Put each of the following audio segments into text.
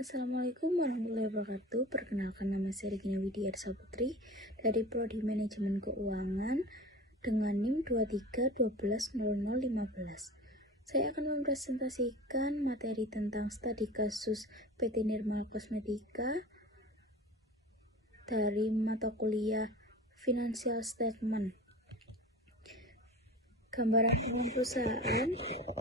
Assalamualaikum warahmatullahi wabarakatuh. Perkenalkan, nama saya Regina Widya Arsa Putri dari Prodi Manajemen Keuangan dengan NIM 23120015. Saya akan mempresentasikan materi tentang studi kasus PT Nirmal Kosmetika dari mata kuliah Financial Statement. Gambaran uang perusahaan,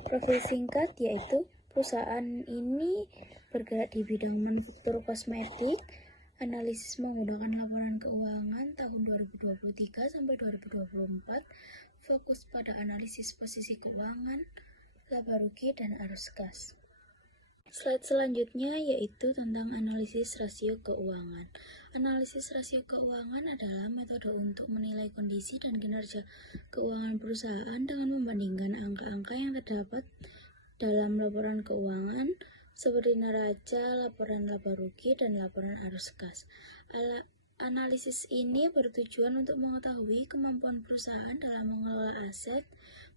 profil singkat yaitu perusahaan ini bergerak di bidang manufaktur kosmetik. Analisis menggunakan laporan keuangan tahun 2023 sampai 2024, fokus pada analisis posisi keuangan, laba rugi, dan arus kas. Slide selanjutnya yaitu tentang analisis rasio keuangan. Analisis rasio keuangan adalah metode untuk menilai kondisi dan kinerja keuangan perusahaan dengan membandingkan angka-angka yang terdapat dalam laporan keuangan seperti neraca, laporan laba rugi, dan laporan arus kas. Analisis ini bertujuan untuk mengetahui kemampuan perusahaan dalam mengelola aset,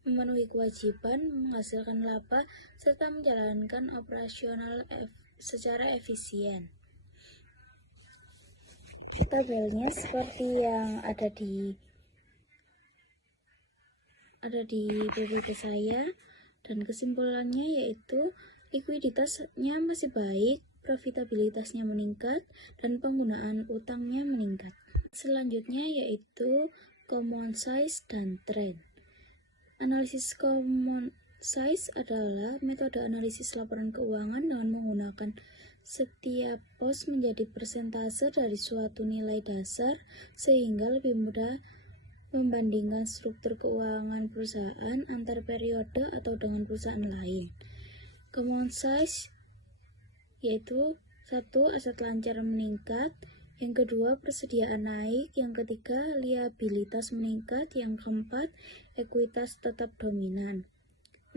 memenuhi kewajiban, menghasilkan laba, serta menjalankan operasional secara efisien. Tabelnya seperti yang ada di PPT saya, dan kesimpulannya yaitu likuiditasnya masih baik, profitabilitasnya meningkat, dan penggunaan utangnya meningkat. Selanjutnya yaitu common size dan trend. Analisis common size adalah metode analisis laporan keuangan dengan menggunakan setiap pos menjadi persentase dari suatu nilai dasar sehingga lebih mudah membandingkan struktur keuangan perusahaan antar periode atau dengan perusahaan lain. Common size yaitu 1. Aset lancar meningkat, yang kedua persediaan naik, yang ketiga liabilitas meningkat, yang keempat ekuitas tetap dominan.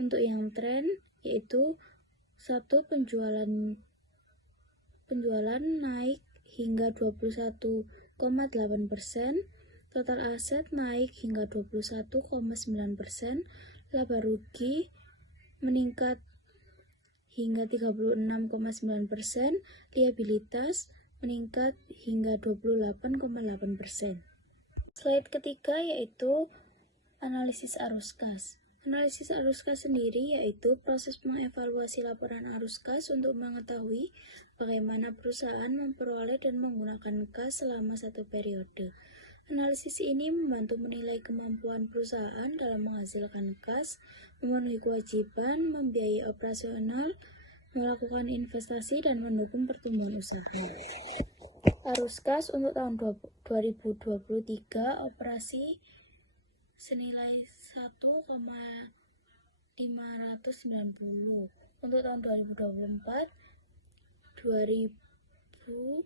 Untuk yang tren yaitu 1. Penjualan naik hingga 21,8%, total aset naik hingga 21,9%, laba rugi meningkat hingga 36,9%, liabilitas meningkat hingga 28,8%. Slide ketiga yaitu analisis arus kas. Analisis arus kas sendiri yaitu proses mengevaluasi laporan arus kas untuk mengetahui bagaimana perusahaan memperoleh dan menggunakan kas selama satu periode. Analisis ini membantu menilai kemampuan perusahaan dalam menghasilkan kas, memenuhi kewajiban, membiayai operasional, melakukan investasi, dan mendukung pertumbuhan usaha. Arus kas untuk tahun 2023 operasi senilai 1,590. Untuk tahun 2024 2050.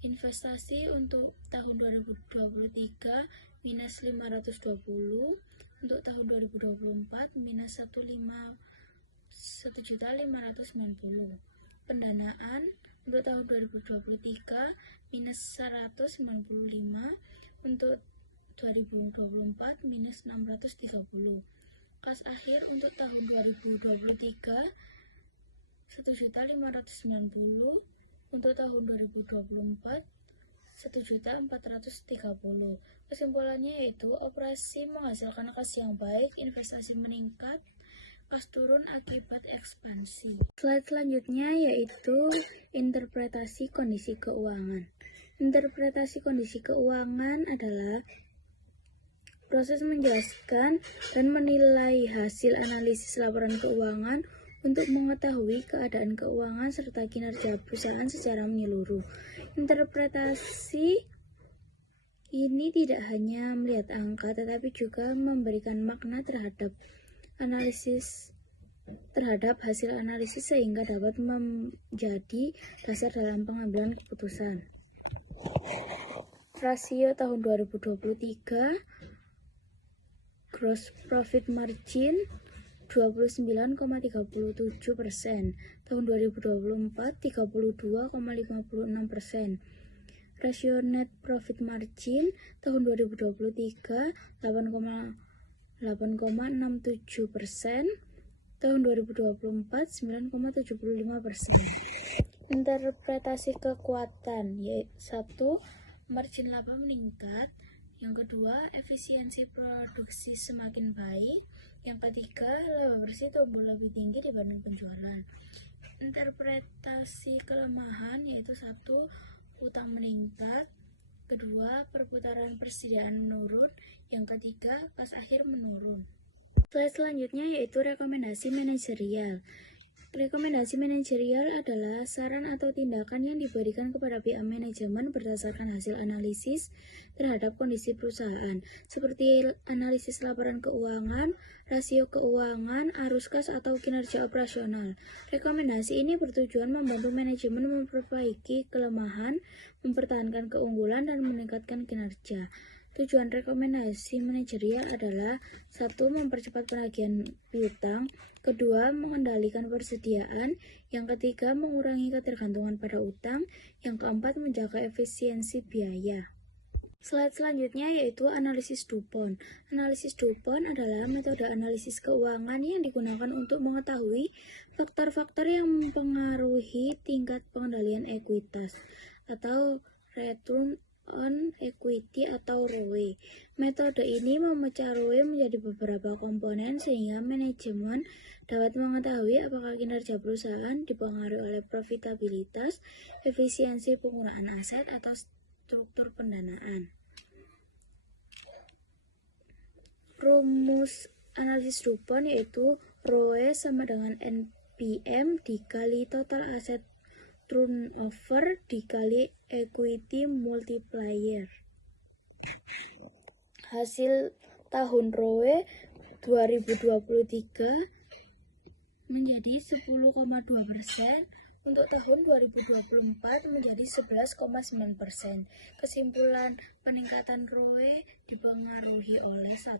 Investasi untuk tahun 2023 minus 520, untuk tahun 2024 minus 1.590. Pendanaan untuk tahun 2023 minus 195, untuk 2024 minus 630. Kas akhir untuk tahun 2023 1.590, untuk tahun 2024 1.430. Kesimpulannya yaitu operasi menghasilkan kas yang baik, investasi meningkat, kas turun akibat ekspansi. Slide selanjutnya yaitu interpretasi kondisi keuangan. Interpretasi kondisi keuangan adalah proses menjelaskan dan menilai hasil analisis laporan keuangan untuk mengetahui keadaan keuangan serta kinerja perusahaan secara menyeluruh. Interpretasi ini tidak hanya melihat angka, tetapi juga memberikan makna terhadap hasil analisis sehingga dapat menjadi dasar dalam pengambilan keputusan. Rasio tahun 2023, gross profit margin 29,37%, tahun 2024 32,56%. Rasio net profit margin tahun 2023 8,87%, tahun 2024 9,75%. Interpretasi kekuatan yaitu 1. Margin laba meningkat. Yang kedua, efisiensi produksi semakin baik. Yang ketiga, laba bersih tumbuh lebih tinggi dibanding penjualan. Interpretasi kelemahan yaitu 1. Utang meningkat. Kedua, perputaran persediaan menurun. Yang ketiga, kas akhir menurun. Slide selanjutnya yaitu rekomendasi manajerial. Rekomendasi manajerial adalah saran atau tindakan yang diberikan kepada pihak manajemen berdasarkan hasil analisis terhadap kondisi perusahaan, seperti analisis laporan keuangan, rasio keuangan, arus kas, atau kinerja operasional. Rekomendasi ini bertujuan membantu manajemen memperbaiki kelemahan, mempertahankan keunggulan, dan meningkatkan kinerja. Tujuan rekomendasi manajerial adalah 1. Mempercepat penagihan piutang. Kedua, mengendalikan persediaan. Yang ketiga, mengurangi ketergantungan pada utang. Yang keempat, menjaga efisiensi biaya. Slide selanjutnya yaitu analisis DuPont. Analisis DuPont adalah metode analisis keuangan yang digunakan untuk mengetahui faktor-faktor yang mempengaruhi tingkat pengendalian ekuitas atau return on equity atau ROE. Metode ini memecah ROE menjadi beberapa komponen sehingga manajemen dapat mengetahui apakah kinerja perusahaan dipengaruhi oleh profitabilitas, efisiensi penggunaan aset, atau struktur pendanaan. Rumus analisis DuPont yaitu ROE sama dengan NPM dikali total aset turnover dikali equity multiplier. Hasil tahun ROE 2023 menjadi 10,2%, untuk tahun 2024 menjadi 11,9%. Kesimpulan, peningkatan ROE dipengaruhi oleh 1.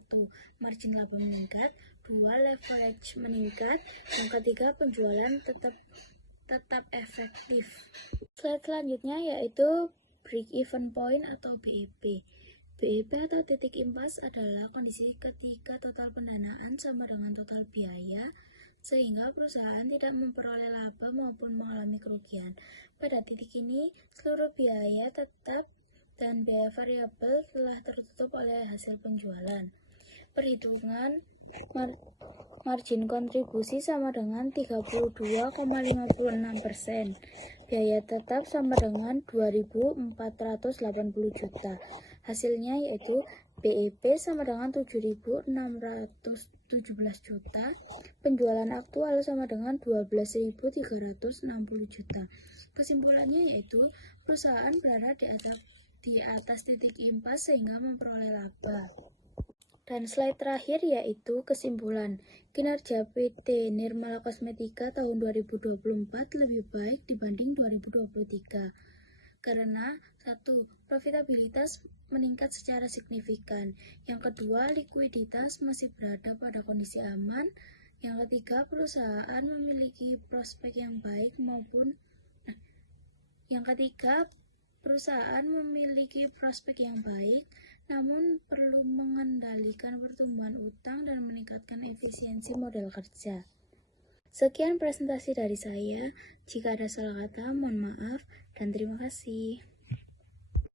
Margin laba meningkat. 2. Leverage meningkat. Yang ketiga, penjualan tetap efektif. Slide selanjutnya yaitu break even point atau BEP. BEP atau titik impas adalah kondisi ketika total pendanaan sama dengan total biaya sehingga perusahaan tidak memperoleh laba maupun mengalami kerugian. Pada titik ini, seluruh biaya tetap dan biaya variabel telah tertutup oleh hasil penjualan. Perhitungan margin kontribusi sama dengan 32,56%. Biaya tetap sama dengan 2.480 juta. Hasilnya yaitu BEP sama dengan 7.617 juta. Penjualan aktual sama dengan 12.360 juta. Kesimpulannya yaitu perusahaan berada di atas titik impas sehingga memperoleh laba. Dan slide terakhir yaitu kesimpulan. Kinerja PT Nirmala Kosmetika tahun 2024 lebih baik dibanding 2023. Karena 1. Profitabilitas meningkat secara signifikan. Yang kedua, likuiditas masih berada pada kondisi aman. Yang ketiga, perusahaan memiliki prospek yang baik namun perlu mengendalikan pertumbuhan utang dan meningkatkan efisiensi modal kerja. Sekian presentasi dari saya. Jika ada salah kata, mohon maaf dan terima kasih.